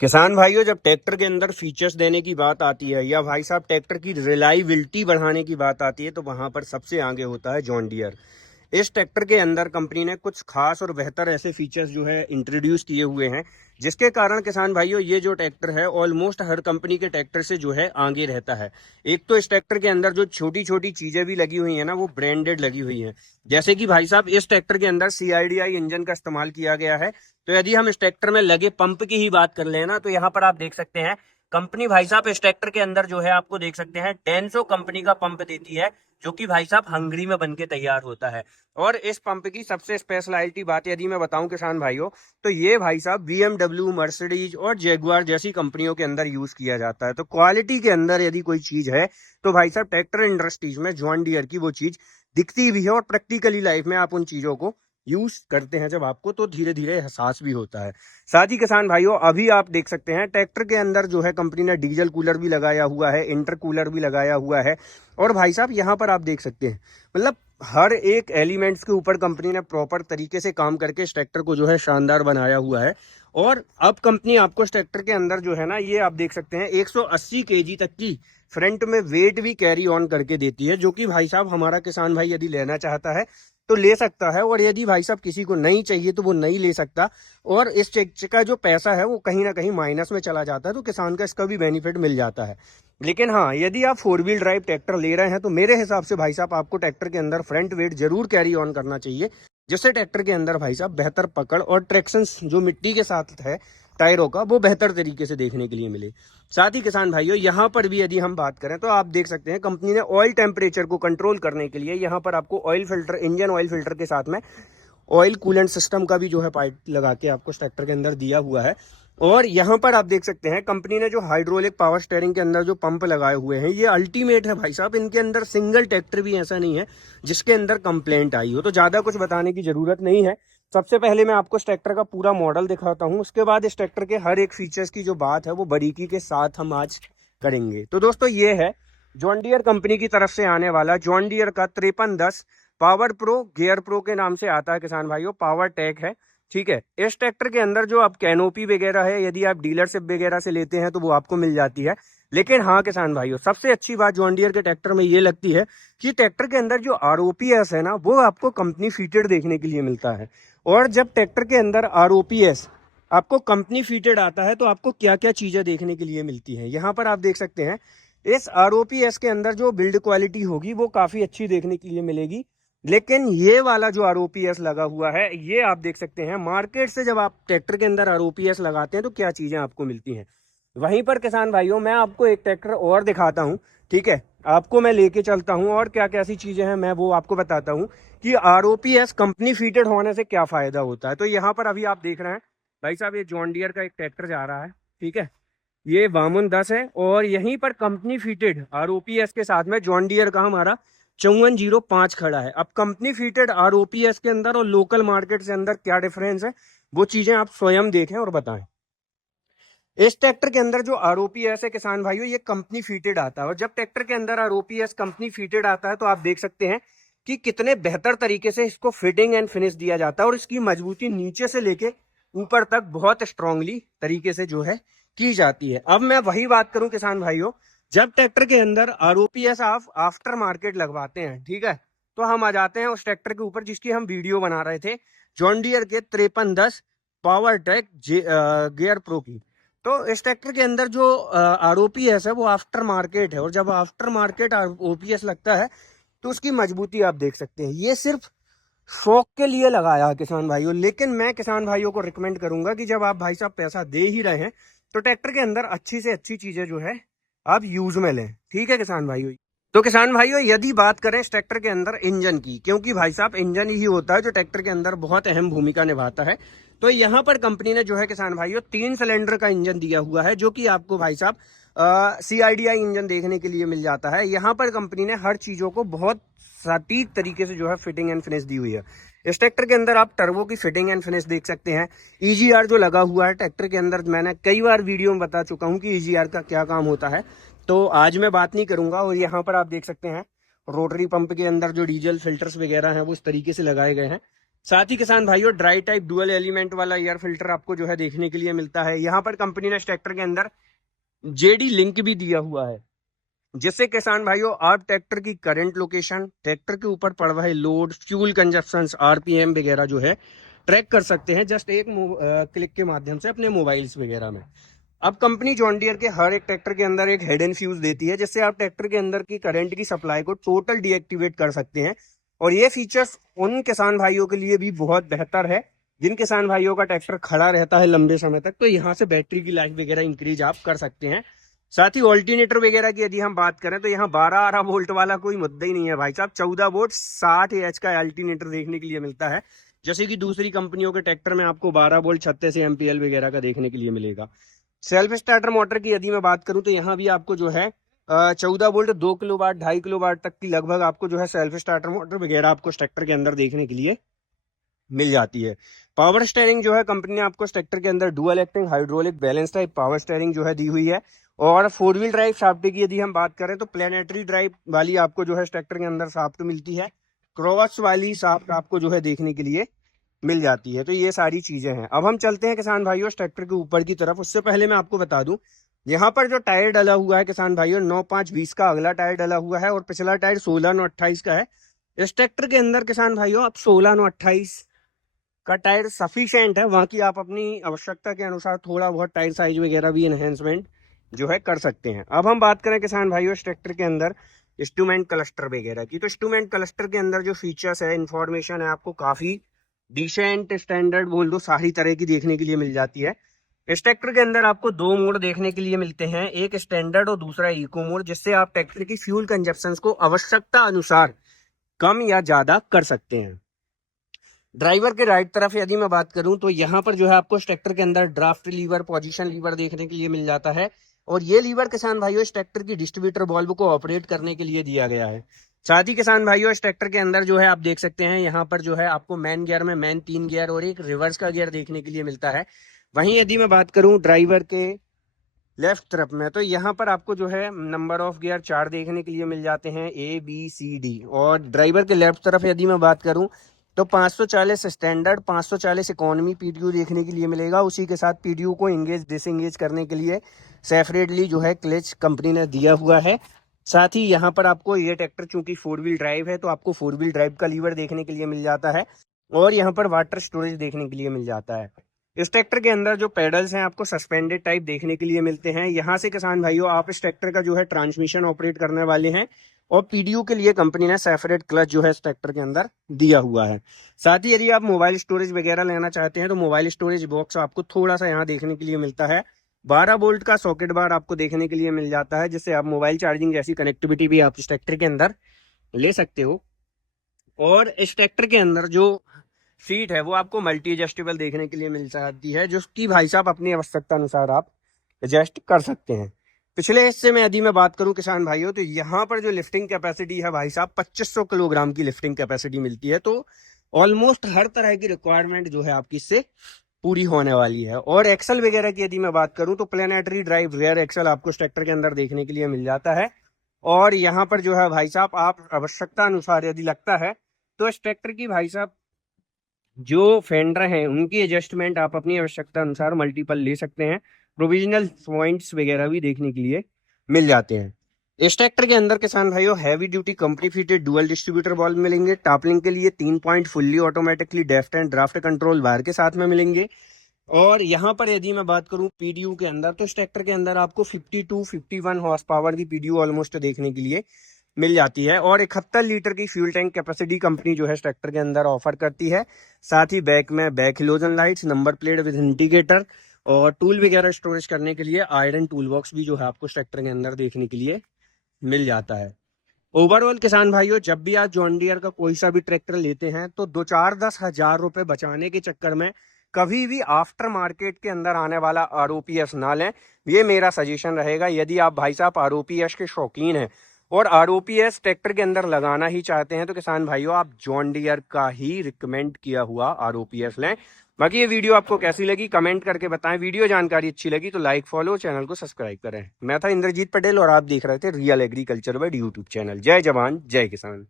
किसान भाइयों, जब ट्रैक्टर के अंदर फीचर्स देने की बात आती है या भाई साहब ट्रैक्टर की रिलायबिलिटी बढ़ाने की बात आती है तो वहां पर सबसे आगे होता है जॉन डियर। इस ट्रैक्टर के अंदर कंपनी ने कुछ खास और बेहतर ऐसे फीचर्स जो है इंट्रोड्यूस किए हुए हैं, जिसके कारण किसान भाइयों ये जो ट्रैक्टर है ऑलमोस्ट हर कंपनी के ट्रैक्टर से जो है आगे रहता है। एक तो इस ट्रैक्टर के अंदर जो छोटी छोटी चीजें भी लगी हुई है ना, वो ब्रांडेड लगी हुई है। जैसे कि भाई साहब इस ट्रैक्टर के अंदर CIDI इंजन का इस्तेमाल किया गया है। तो यदि हम इस ट्रैक्टर में लगे पंप की ही बात कर लेना, तो यहाँ पर आप देख सकते हैं कंपनी भाई साहब इस ट्रैक्टर के अंदर जो है आपको देख सकते हैं डेंसो कंपनी का पंप देती है, जो कि भाई साहब हंगरी में बनके तैयार होता है। और इस पंप की सबसे स्पेशलिटी बात यदि मैं बताऊं किसान भाइयों, तो ये भाई साहब BMW, मर्सिडीज और जेगुआर जैसी कंपनियों के अंदर यूज किया जाता है। तो क्वालिटी के अंदर यदि कोई चीज है तो भाई साहब ट्रैक्टर इंडस्ट्रीज में जॉन डियर की वो चीज दिखती भी है, और प्रैक्टिकली लाइफ में आप उन चीजों को यूज करते हैं जब आपको, तो धीरे धीरे एहसास भी होता है। साथ ही किसान भाइयों, अभी आप देख सकते हैं ट्रैक्टर के अंदर जो है कंपनी ने डीजल कूलर भी लगाया हुआ है, इंटर कूलर भी लगाया हुआ है। और भाई साहब यहाँ पर आप देख सकते हैं मतलब हर एक एलिमेंट्स के ऊपर कंपनी ने प्रॉपर तरीके से काम करके इस ट्रैक्टर को जो है शानदार बनाया हुआ है। और अब कंपनी आपको इस ट्रैक्टर के अंदर जो है ना, ये आप देख सकते हैं 180 kg तक की फ्रंट में वेट भी कैरी ऑन करके देती है, जो कि भाई साहब हमारा किसान भाई यदि लेना चाहता है तो ले सकता है, और यदि भाई साहब किसी को नहीं चाहिए तो वो नहीं ले सकता। और इस चेक का जो पैसा है वो कहीं ना कहीं माइनस में चला जाता है, तो किसान का इसका भी बेनिफिट मिल जाता है। लेकिन हाँ, यदि आप 4 व्हील ड्राइव ट्रैक्टर ले रहे हैं तो मेरे हिसाब से भाई साहब आपको ट्रैक्टर के अंदर फ्रंट वेट जरूर कैरी ऑन करना चाहिए, जिससे ट्रैक्टर के अंदर भाई साहब बेहतर पकड़ और ट्रैक्शन जो मिट्टी के साथ है टायरों का, वो बेहतर तरीके से देखने के लिए मिले। साथ ही किसान भाइयों, यहाँ पर भी यदि हम बात करें तो आप देख सकते हैं कंपनी ने ऑयल टेम्परेचर को कंट्रोल करने के लिए यहाँ पर आपको oil filter, engine oil filter के साथ में ऑयल कूलेंट सिस्टम का भी जो है पाइप लगा के आपको ट्रैक्टर के अंदर दिया हुआ है। और यहाँ पर आप देख सकते हैं कंपनी ने जो हाइड्रोलिक पावर स्टेयरिंग के अंदर जो पंप लगाए हुए हैं, ये अल्टीमेट है भाई साहब। इनके अंदर सिंगल ट्रैक्टर भी ऐसा नहीं है जिसके अंदर कंप्लेंट आई हो, तो ज्यादा कुछ बताने की जरूरत नहीं है। सबसे पहले मैं आपको इस ट्रैक्टर का पूरा मॉडल दिखाता हूँ, उसके बाद इस ट्रैक्टर के हर एक फीचर्स की जो बात है वो बारीकी के साथ हम आज करेंगे। तो दोस्तों, ये है जॉन डियर कंपनी की तरफ से आने वाला जॉन डियर का 5310 पावर प्रो, गियर प्रो के नाम से आता है किसान भाइयों, पावर टैग है। ठीक है, इस ट्रैक्टर के अंदर जो आप कैनोपी वगैरह है, यदि आप डीलरशिप वगैरह से लेते हैं तो वो आपको मिल जाती है। लेकिन हाँ किसान भाइयों, सबसे अच्छी बात जॉन डियर के ट्रैक्टर में ये लगती है कि ट्रैक्टर के अंदर जो ROPS है ना, वो आपको कंपनी फीटेड देखने के लिए मिलता है। और जब ट्रैक्टर के अंदर ROPS आपको कंपनी फीटेड आता है तो आपको क्या क्या चीजें देखने के लिए मिलती हैं, यहाँ पर आप देख सकते हैं। इस ROPS के अंदर जो बिल्ड क्वालिटी होगी वो काफी अच्छी देखने के लिए मिलेगी। लेकिन ये वाला जो ROPS लगा हुआ है, ये आप देख सकते हैं मार्केट से जब आप ट्रैक्टर के अंदर ROPS लगाते हैं तो क्या चीजें आपको मिलती हैं। वहीं पर किसान भाइयों, मैं आपको एक ट्रैक्टर और दिखाता हूं, ठीक है, आपको मैं लेके चलता हूं और क्या क्या सी चीजें हैं मैं वो आपको बताता हूं कि ROPS कंपनी फीटेड होने से क्या फायदा होता है। तो यहाँ पर अभी आप देख रहे हैं भाई साहब, ये जॉन डियर का एक ट्रैक्टर जा रहा है, ठीक है, ये वामुन 10 है, और यहीं पर कंपनी फीटेड ROPS के साथ में जॉन डियर का हमारा 5405 खड़ा है। अब कंपनी फीटेड ROPS के अंदर और लोकल मार्केट से अंदर क्या डिफरेंस है, वो चीजें आप स्वयं देखें और बताएं। इस ट्रैक्टर के अंदर जो ROPS है किसान भाइयों, ये कंपनी फीटेड आता है, और जब ट्रैक्टर के अंदर ROPS कंपनी फीटेड आता है तो आप देख सकते हैं कि कितने बेहतर तरीके से इसको फिटिंग एंड फिनिश दिया जाता है, और इसकी मजबूती नीचे से लेके ऊपर तक बहुत स्ट्रांगली तरीके से जो है की जाती है। अब मैं वही बात करूं किसान भाइयों, जब ट्रैक्टर के अंदर ROPS आप आफ्टर मार्केट लगवाते हैं, ठीक है, तो हम आ जाते हैं उस ट्रैक्टर के ऊपर जिसकी हम वीडियो बना रहे थे, जॉन डियर के 5310 पावर ट्रैक गियर प्रो की। तो इस ट्रैक्टर के अंदर जो ROPS है वो आफ्टर मार्केट है, और जब आफ्टर मार्केट ROPS लगता है तो उसकी मजबूती आप देख सकते हैं। ये सिर्फ शौक के लिए लगाया है किसान भाइयों, लेकिन मैं किसान भाइयों को रिकमेंड करूंगा कि जब आप भाई साहब पैसा दे ही रहे हैं तो ट्रैक्टर के अंदर अच्छी से अच्छी चीजें जो है आप यूज में लें, ठीक है किसान भाइयों। तो किसान भाइयों, यदि बात करें इस ट्रैक्टर के अंदर इंजन की, क्योंकि भाई साहब इंजन ही होता है जो ट्रैक्टर के अंदर बहुत अहम भूमिका निभाता है, तो यहाँ पर कंपनी ने जो है किसान भाइयों 3 सिलेंडर का इंजन दिया हुआ है, जो कि आपको भाई साहब CIDI इंजन देखने के लिए मिल जाता है। यहाँ पर कंपनी ने हर चीजों को बहुत सटीक तरीके से जो है फिटिंग एंड फिनिश दी हुई है। इस ट्रैक्टर के अंदर आप टर्बो की फिटिंग एंड फिनिश देख सकते हैं। EGR जो लगा हुआ है ट्रैक्टर के अंदर, मैंने कई बार वीडियो में बता चुका हूँ कि EGR का क्या काम होता है, तो आज मैं बात नहीं करूंगा। और यहाँ पर आप देख सकते हैं रोटरी पंप के अंदर जो डीजल फिल्टर्स वगैरह हैं वो इस तरीके से लगाए गए हैं। साथ ही किसान भाइयों ड्राई टाइप डुअल एलिमेंट वाला एयर फिल्टर आपको जो है देखने के लिए मिलता है। यहाँ पर कंपनी ने इस ट्रैक्टर के अंदर जेडी लिंक भी दिया हुआ है, जिससे किसान भाइयों आप ट्रैक्टर की करंट लोकेशन, ट्रैक्टर के ऊपर पड़ रहे लोड, फ्यूल कंजप्शन, आरपीएम वगैरह जो है ट्रैक कर सकते हैं जस्ट एक क्लिक के माध्यम से अपने मोबाइल्स वगैरह में। अब कंपनी जॉन डियर के हर एक ट्रैक्टर के अंदर एक हिडन फ्यूज देती है, जिससे आप ट्रैक्टर के अंदर की करंट की सप्लाई को टोटल डीएक्टिवेट कर सकते हैं। और ये फीचर्स उन किसान भाइयों के लिए भी बहुत बेहतर है जिन किसान भाइयों का ट्रैक्टर खड़ा रहता है लंबे समय तक, तो यहाँ से बैटरी की लाइफ वगैरह इंक्रीज आप कर सकते हैं। साथ ही ऑल्टरनेटर वगैरह की यदि हम बात करें तो यहाँ 12-18 वोल्ट वाला कोई मुद्दा ही नहीं है भाई साहब। 14 वोल्ट 60 एच का अल्टरनेटर देखने के लिए मिलता है, जैसे कि दूसरी कंपनियों के ट्रैक्टर में आपको 12 वोल्ट 36 एमपीएल वगैरह का देखने के लिए मिलेगा। सेल्फ स्टार्टर मोटर की यदि मैं बात करूं तो यहाँ भी आपको जो है 14 वोल्ट 2 किलोवाट 2.5 किलोवाट तक की लगभग आपको जो है सेल्फ स्टार्टर मोटर वगैरह आपको ट्रैक्टर के अंदर देखने के लिए मिल जाती है। पावर स्टेयरिंग जो है कंपनी ने आपको ट्रैक्टर के अंदर dual acting hydraulic balance type power steering जो है दी हुई है। और 4 व्हील ड्राइव शाफ्ट की यदि हम बात करें तो प्लेनेटरी ड्राइव वाली आपको जो है ट्रैक्टर के अंदर शाफ्ट मिलती है, क्रॉस वाली शाफ्ट आपको जो है देखने के लिए मिल जाती है। तो ये सारी चीजें हैं। अब हम चलते हैं किसान भाइयों ट्रैक्टर के ऊपर की तरफ। उससे पहले मैं आपको बता दूं, यहाँ पर जो टायर डला हुआ है किसान भाइयों 9-5-20 का अगला टायर डला हुआ है और पिछला टायर 16-9-28 का है। इस ट्रैक्टर के अंदर किसान भाइयों आप 16-9-28 का टायर सफिशिएंट है, वहाँ की आप अपनी आवश्यकता के अनुसार थोड़ा बहुत टायर साइज वगैरह भी एनहेंसमेंट जो है कर सकते हैं। अब हम बात करें किसान भाइयों इस ट्रैक्टर के अंदर इंस्ट्रूमेंट क्लस्टर वगैरह की, तो इंस्ट्रूमेंट क्लस्टर के अंदर जो फीचर्स है, इंफॉर्मेशन है, आपको काफी डिसेंट स्टैंडर्ड बोल दो सारी तरह की देखने के लिए मिल जाती है। इस ट्रैक्टर के अंदर आपको 2 मोड देखने के लिए मिलते हैं, एक स्टैंडर्ड और दूसरा इको मोड, जिससे आप ट्रैक्टर की फ्यूल कंजप्शन को आवश्यकता अनुसार कम या ज्यादा कर सकते हैं। ड्राइवर के राइट तरफ यदि मैं बात करूं तो यहाँ पर जो है आपको इस ट्रैक्टर के अंदर ड्राफ्ट लीवर, पोजीशन लीवर देखने के लिए मिल जाता है। और ये लीवर किसान भाइयों इस ट्रैक्टर की डिस्ट्रीब्यूटर वाल्व को ऑपरेट करने के लिए दिया गया है। साथ ही किसान भाइयों इस ट्रैक्टर के अंदर जो है आप देख सकते हैं यहाँ पर जो है आपको मैन गियर में मैन 3 गियर और एक रिवर्स का गियर देखने के लिए मिलता है। वहीं यदि मैं बात करूं ड्राइवर के लेफ्ट तरफ में तो यहाँ पर आपको जो है नंबर ऑफ गियर 4 देखने के लिए मिल जाते हैं, ABCD। और ड्राइवर के लेफ्ट तरफ यदि मैं बात करूं तो 540 स्टैंडर्ड, 540 इकोनॉमी पीडीयू देखने के लिए मिलेगा। उसी के साथ पीडीयू को इंगेज डिसएंगेज करने के लिए सेपरेटली जो है क्लच कंपनी ने दिया हुआ है। साथ ही यहाँ पर आपको ये ट्रैक्टर चूंकि 4 व्हील ड्राइव है तो आपको 4 व्हील ड्राइव का लीवर देखने के लिए मिल जाता है और यहाँ पर वाटर स्टोरेज देखने के लिए मिल जाता है। इस ट्रैक्टर के अंदर जो पेडल्स हैं आपको सस्पेंडेड टाइप देखने के लिए मिलते हैं। यहाँ से किसान भाइयों आप इस ट्रैक्टर का जो है ट्रांसमिशन ऑपरेट करने वाले हैं और पीडीयू के लिए कंपनी ने सेपरेट क्लच जो है इस ट्रैक्टर के अंदर दिया हुआ है। साथ ही यदि आप मोबाइल स्टोरेज वगैरह लेना चाहते हैं तो मोबाइल स्टोरेज बॉक्स आपको थोड़ा सा यहाँ देखने के लिए मिलता है। 12 वोल्ट का सॉकेट बार आपको देखने के लिए मिल जाता है, जिससे आप मोबाइल चार्जिंग जैसी कनेक्टिविटी भी आप इस ट्रैक्टर के अंदर ले सकते हो। और इस ट्रैक्टर के अंदर जो सीट है वो आपको मल्टी एडजस्टेबल देखने के लिए मिल जाती है, जो कि भाई साहब अपनी आवश्यकता अनुसार आप एडजस्ट कर सकते हैं। पिछले हिस्से में यदि मैं बात करूं किसान भाइयों तो यहाँ पर जो लिफ्टिंग कैपेसिटी है भाई साहब 2500 किलोग्राम की लिफ्टिंग कैपेसिटी मिलती है। तो ऑलमोस्ट हर तरह की रिक्वायरमेंट जो है आपकी इससे पूरी होने वाली है। और एक्सल वगैरह की यदि मैं बात करूं तो प्लेनेटरी ड्राइव रेयर एक्सल आपको इस ट्रैक्टर के अंदर देखने के लिए मिल जाता है। और यहाँ पर जो है भाई साहब आप आवश्यकता अनुसार यदि लगता है तो इस ट्रैक्टर की भाई साहब जो फेंडर हैं उनकी एडजस्टमेंट आप अपनी आवश्यकता अनुसार मल्टीपल ले सकते हैं। प्रोविजनल पॉइंट्स वगैरह भी देखने के लिए मिल जाते हैं। इस ट्रैक्टर के अंदर किसान भाइयों heavy duty company fitted dual distributor valve मिलेंगे। टापलिंग के लिए 3 point fully automatically depth and draft control bar के साथ में मिलेंगे। और यहाँ पर यदि मैं बात करूं पीडीयू के अंदर तो इस ट्रैक्टर के अंदर आपको 52-51 हॉर्स पावर की पीडीयू ऑलमोस्ट देखने के लिए मिल जाती है। और 71 लीटर की फ्यूल टैंक कैपेसिटी कंपनी जो है इस ट्रैक्टर के अंदर ऑफर करती है। साथ ही बैक में back halogen lights, number plate with indicator और टूल वगैरह स्टोरेज करने के लिए आयरन टूल बॉक्स भी जो है आपको इस ट्रैक्टर के अंदर देखने के लिए मिल जाता है। ओवरऑल किसान भाइयों जब भी आप जॉन डियर का कोई सा भी ट्रैक्टर लेते हैं तो 2-4-10 हजार रुपए बचाने के चक्कर में कभी भी आफ्टर मार्केट के अंदर आने वाला आरओपीएस ना लें, ये मेरा सजेशन रहेगा। यदि आप भाई साहब आरओपीएस के शौकीन हैं और आरओपीएस ट्रैक्टर के अंदर लगाना ही चाहते हैं तो किसान भाइयों आप जॉन डियर का ही रिकमेंड किया हुआ आरओपीएस लें। बाकी ये वीडियो आपको कैसी लगी कमेंट करके बताएं। वीडियो जानकारी अच्छी लगी तो लाइक, फॉलो, चैनल को सब्सक्राइब करें। मैं था इंद्रजीत पटेल और आप देख रहे थे real agriculture world YouTube channel. जय जवान जय किसान।